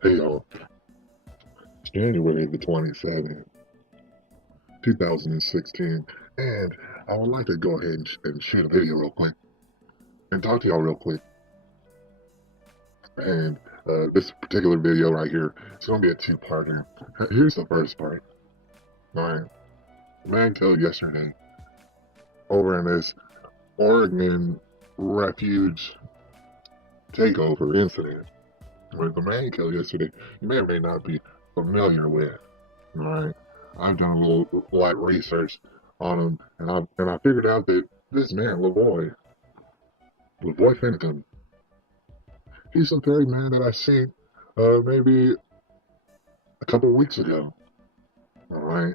Hey y'all, it's January the 27th, 2016, and I would like to go ahead and shoot a video real quick and talk to y'all real quick. And this particular video right here, it's going to be a two-parter. Here's the first part. Alright, man killed yesterday over in this Oregon refuge takeover incident. Where the man killed yesterday, you may or may not be familiar with. Alright, I've done a little light research on him, and I figured out that this man, LaVoy Finnegan, he's the very man that I seen maybe a couple of weeks ago. Alright,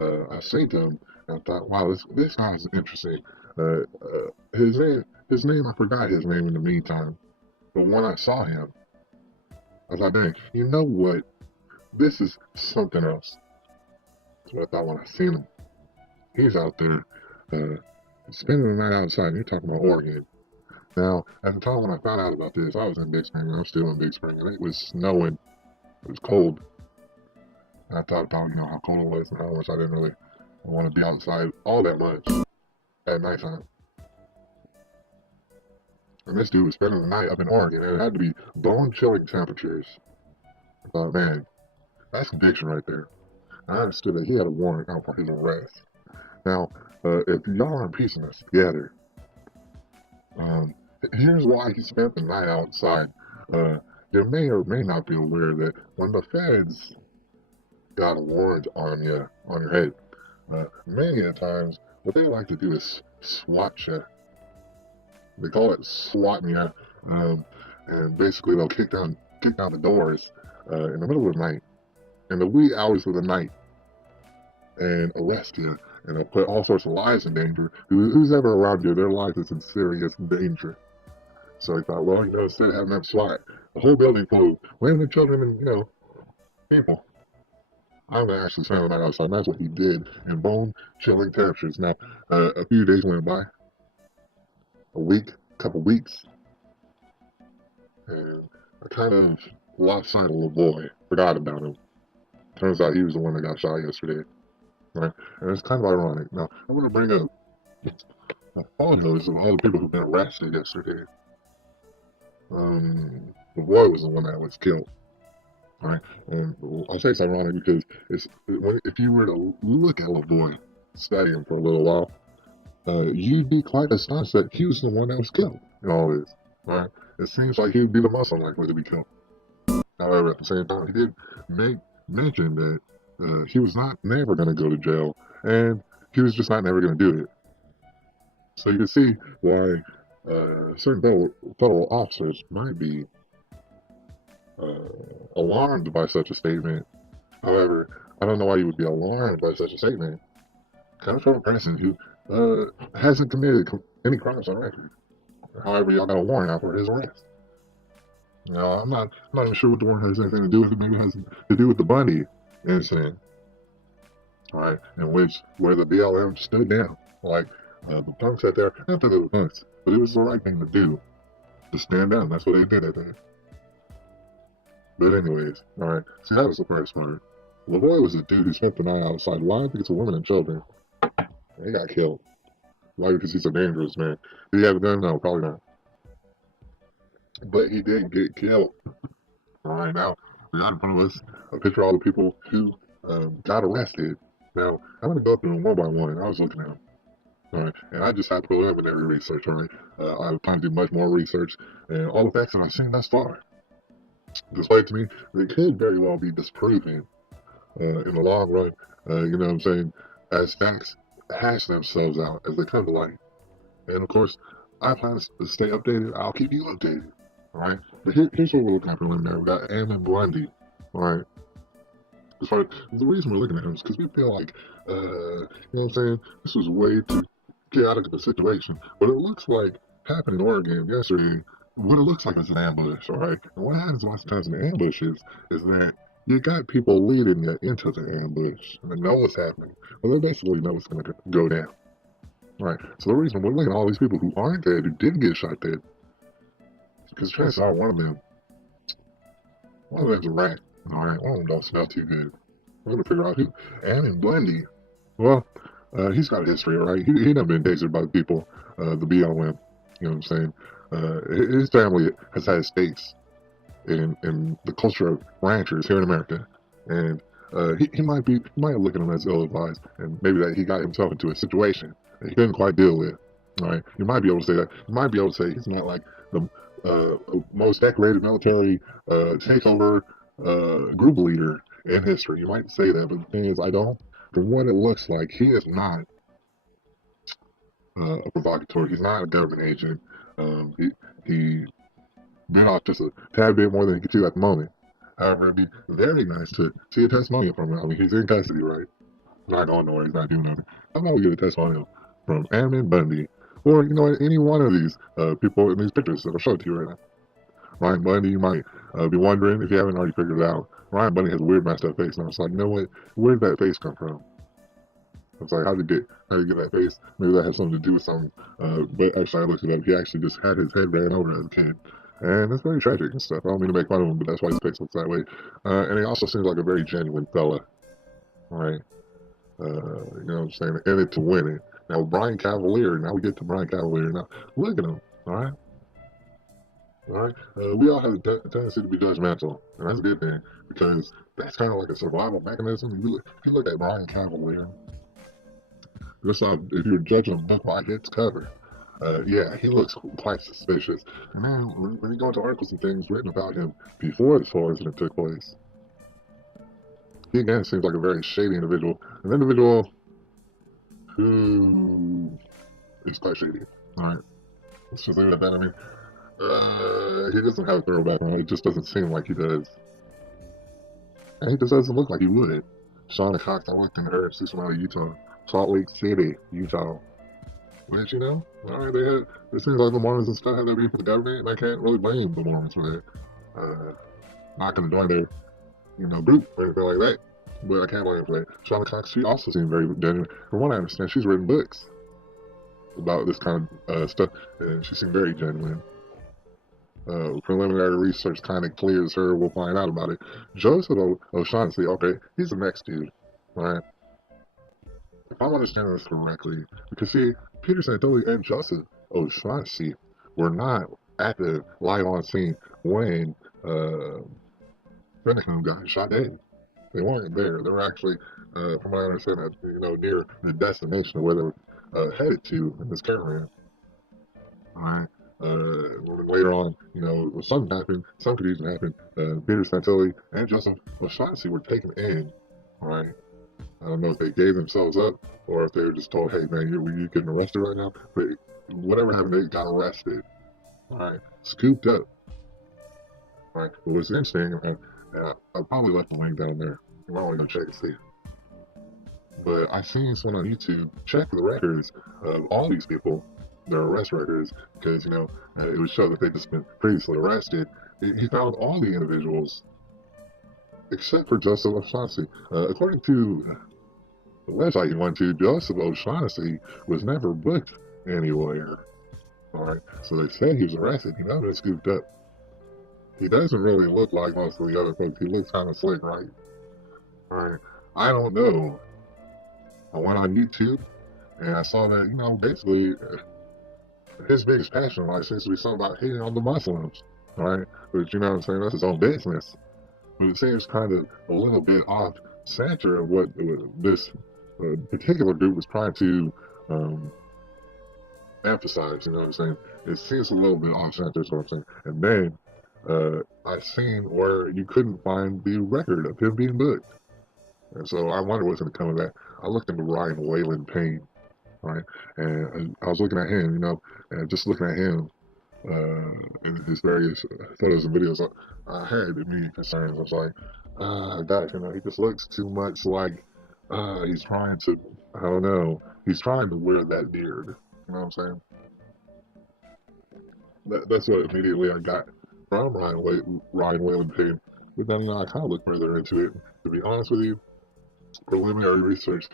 I seen him and I thought, wow, this guy is interesting. His name, I forgot his name in the meantime, but when I saw him, I was like, dang, you know what? This is something else. That's what I thought when I seen him. He's out there spending the night outside, and you're talking about Oregon. Now, at the time when I found out about this, I was in Big Spring, and I'm still in Big Spring, and it was snowing. It was cold. And I thought about, how cold it was and how much I didn't really want to be outside all that much at nighttime. And this dude was spending the night up in Oregon, and it had to be bone-chilling temperatures. I thought, man, that's addiction right there. And I understood that he had a warrant out for his arrest. Now, if y'all aren't piecing this together, here's why he spent the night outside. You may or may not be aware that when the feds got a warrant on your head, many a times what they like to do is SWAT you. They call it swatting you, and basically they'll kick down the doors in the middle of the night, in the wee hours of the night, and arrest you. And they'll put all sorts of lives in danger. Who's ever around you, their life is in serious danger. So he thought, well, instead of having that SWAT, the whole building full of women and children and, people, I'm going to actually spend the night outside. And that's what he did in bone-chilling temperatures. Now, a few days went by, a week, couple weeks, and I kind of lost sight of LaVoy, forgot about him. Turns out he was the one that got shot yesterday. Right? And it's kind of ironic. Now, I'm going to bring up photos of all the people who've been arrested yesterday. LaVoy was the one that was killed. Right? And I'll say it's ironic because if you were to look at LaVoy, study him for a little while, you'd be quite astonished that he was the one that was killed in all this. Right? It seems like he'd be the most unlikely to be killed. However, at the same time, he did mention that he was never going to go to jail, and he was just never going to do it. So you can see why certain federal officers might be alarmed by such a statement. However, I don't know why you would be alarmed by such a statement. Coming from a person who hasn't committed any crimes on record. However, y'all got a warrant out for his arrest. I'm not even sure what the warrant has anything to do with it. Maybe it has to do with the Bundy incident. All right, where the BLM stood down. Like, the punks sat there, not that they were punks, but it was the right thing to do, to stand down. That's what they did at that. But anyways, all right, see, that was the first part. LaVoy was a dude who spent the night outside. Why? Because of women and children. He got killed. Why? Because he's a dangerous man. Did he have a gun? No, probably not. But he did get killed. All right, now, we got in front of us a picture of all the people who got arrested. Now, I'm going to go through them one by one. I was looking at them. All right, and I just had preliminary research, all right? I have time to do much more research, and all the facts that I've seen thus far, displayed to me, they could very well be disproven in the long run, you know what I'm saying, as facts hash themselves out as they come to light. And of course, I plan to stay updated. I'll keep you updated, all right? But here's what we're looking at preliminary. We got Ammon Bundy, all right? The reason we're looking at him is because we feel like, you know what I'm saying, this was way too chaotic of a situation. But it looks like happened in Oregon yesterday. What it looks like is an ambush, all right? And what happens lots of times in ambushes is that you got people leading you into the ambush, and they know what's happening. Well, they basically know what's going to go down. All right, so the reason we're looking at all these people who aren't dead, who did get shot dead, because chances are one of them one of them's a rat. All right, one of them don't smell too good. We're gonna figure out who. And Bundy. Well, he's got a history, right? He done been tasered by the people, the BLM. You know what I'm saying? His family has had stakes in the culture of ranchers here in America, and he might look at him as ill-advised, and maybe that he got himself into a situation that he couldn't quite deal with. All right, you might be able to say that. You might be able to say he's not like the most decorated military takeover group leader in history. You might say that, but the thing is, I don't. From what it looks like, he is not a provocateur. He's not a government agent. He bit off just a tad bit more than he could chew at the moment. However, it'd be very nice to see a testimonial from him. I mean, he's in custody, right? Not going nowhere. He's not doing nothing. I'm going to get a testimonial from Aaron Bundy, or any one of these people in these pictures that I'll show it to you right now. Ryan Bundy, you might be wondering if you haven't already figured it out. Ryan Bundy has a weird messed up face, and I was like, you know what? Where did that face come from? It's like, how did you get that face? Maybe that has something to do with something. But actually, I looked it up. He actually just had his head ran over as a kid. And it's very tragic and stuff. I don't mean to make fun of him, but that's why his face looks that way. And he also seems like a very genuine fella. Right? You know what I'm saying? In it to win it. Now, Brian Cavalier, now we get to Brian Cavalier. Now, look at him. All right? All right? We all have a tendency to be judgmental. And that's a good thing. Because that's kind of like a survival mechanism. If you look at Brian Cavalier, just if you're judging a book by its cover, yeah, he looks quite suspicious. And then when you go into articles and things written about him before this whole incident took place, he again seems like a very shady individual. An individual who is quite shady. Alright. Let's just leave it at that. I mean, he doesn't have a thorough background. It just doesn't seem like he does. And he just doesn't look like he would. Shauna Cox, I looked in her, she's from out of Utah. Salt Lake City, Utah. Which, alright, it seems like the Mormons and stuff have their beef with the government, and I can't really blame the Mormons for that. Not gonna join their, group or anything like that, but I can't blame them for that. Shauna Cox, she also seems very genuine. From what I understand, she's written books about this kind of stuff, and she seemed very genuine. Preliminary research kind of clears her. We'll find out about it. Joseph O'Shaughnessy, okay, he's the next dude, right? If I'm understanding this correctly, because see, Peter Santoli and Joseph O'Shaughnessy were not at the live on scene when Rennecoon got shot dead. They weren't there. They were actually, from what I understand, near the destination of where they were headed to in this caravan. All right. Later on, something happened, some confusion happened. Peter Santoli and Joseph O'Shaughnessy were taken in. All right. I don't know if they gave themselves up or if they were just told, hey, man, you're getting arrested right now. But whatever happened, they got arrested. All right. Scooped up. All right. But what's interesting, I probably left the link down there. You might want to go check and see. But I seen someone on YouTube check the records of all these people, their arrest records, because, it would show that they'd just been previously arrested. He found all the individuals except for Joseph O'Shaughnessy. According to the website you went to, Joseph O'Shaughnessy was never booked anywhere. Alright, so they said he was arrested. He never been scooped up. He doesn't really look like most of the other folks. He looks kind of slick, right? Alright, I don't know. I went on YouTube and I saw that, basically his biggest passion in life seems to be something about hating on the Muslims. Alright, but you know what I'm saying? That's his own business. But it seems kind of a little bit off center of what this particular group was trying to emphasize. You know what I'm saying? It seems a little bit off center, is what I'm saying. And then I seen where you couldn't find the record of him being booked. And so I wonder what's going to come of that. I looked into Ryan Wayland Payne, right? And I was looking at him, and just looking at him, and his various photos and videos, I had immediate concerns. I was like, gosh, he just looks too much like he's trying to, I don't know, he's trying to wear that beard. You know what I'm saying? That's what immediately I got from Ryan Wayland Payne. But then I kind of looked further into it. To be honest with you, preliminary research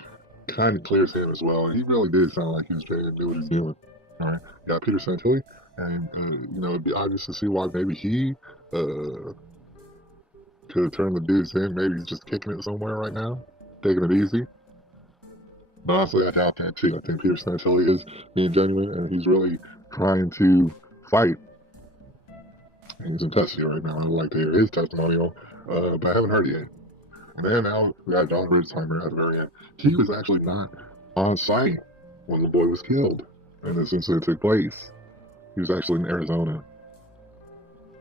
kind of clears him as well. And he really did sound like he was trying to do what he's doing. All right, got Peter Santoli. And, it'd be obvious to see why maybe he could have turned the dudes in. Maybe he's just kicking it somewhere right now, taking it easy. But honestly, I doubt that too. I think Peter Santilli is being genuine, and he's really trying to fight. And he's in custody right now. I'd like to hear his testimonial, but I haven't heard it yet. And then now we got John Ritzheimer at the very end. He was actually not on site when the boy was killed, and this incident took place. He was actually in Arizona,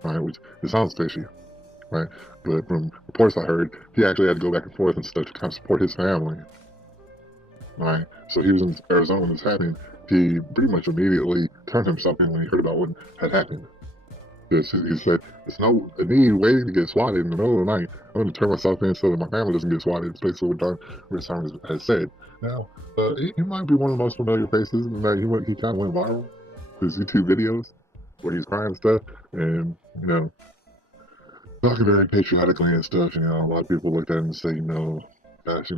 right? Which it sounds fishy, right? But from reports I heard, he actually had to go back and forth and stuff to kind of support his family, right? So he was in Arizona when this happened. He pretty much immediately turned himself in when he heard about what had happened. He said, "There's no need waiting to get swatted in the middle of the night. I'm going to turn myself in so that my family doesn't get swatted." It's basically what John Ritzheimer has said. Now, he might be one of the most familiar faces, and that he kind of went viral. His YouTube videos where he's crying and stuff, and talking very patriotically and stuff. A lot of people looked at him and say, gosh,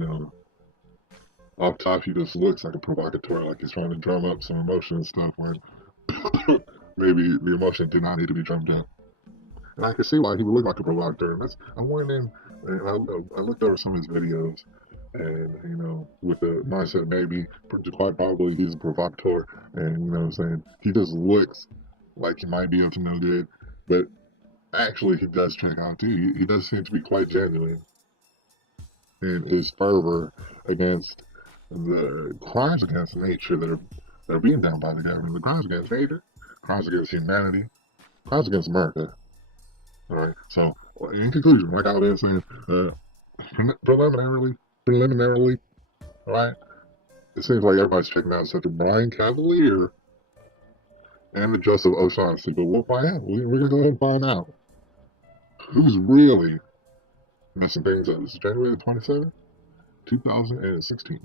off top he just looks like a provocateur, like he's trying to drum up some emotion and stuff. When maybe the emotion did not need to be drummed up. And I can see why he would look like a provocateur. And I went in and I looked over some of his videos, and with the mindset maybe quite probably he's a provocateur, and what I'm saying, he just looks like he might be up to no good, but actually he does check out too. He does seem to be quite genuine in his fervor against the crimes against nature that are being done by the government. The crimes against nature, crimes against humanity, crimes against America. All right. So, in conclusion, like I was saying, preliminarily, all right, it seems like everybody's checking out such a Brian Cavalier and the Joseph O'Shaughnessy, but we'll find out. We're gonna go ahead and find out who's really messing things up. This is January the 27th, 2016.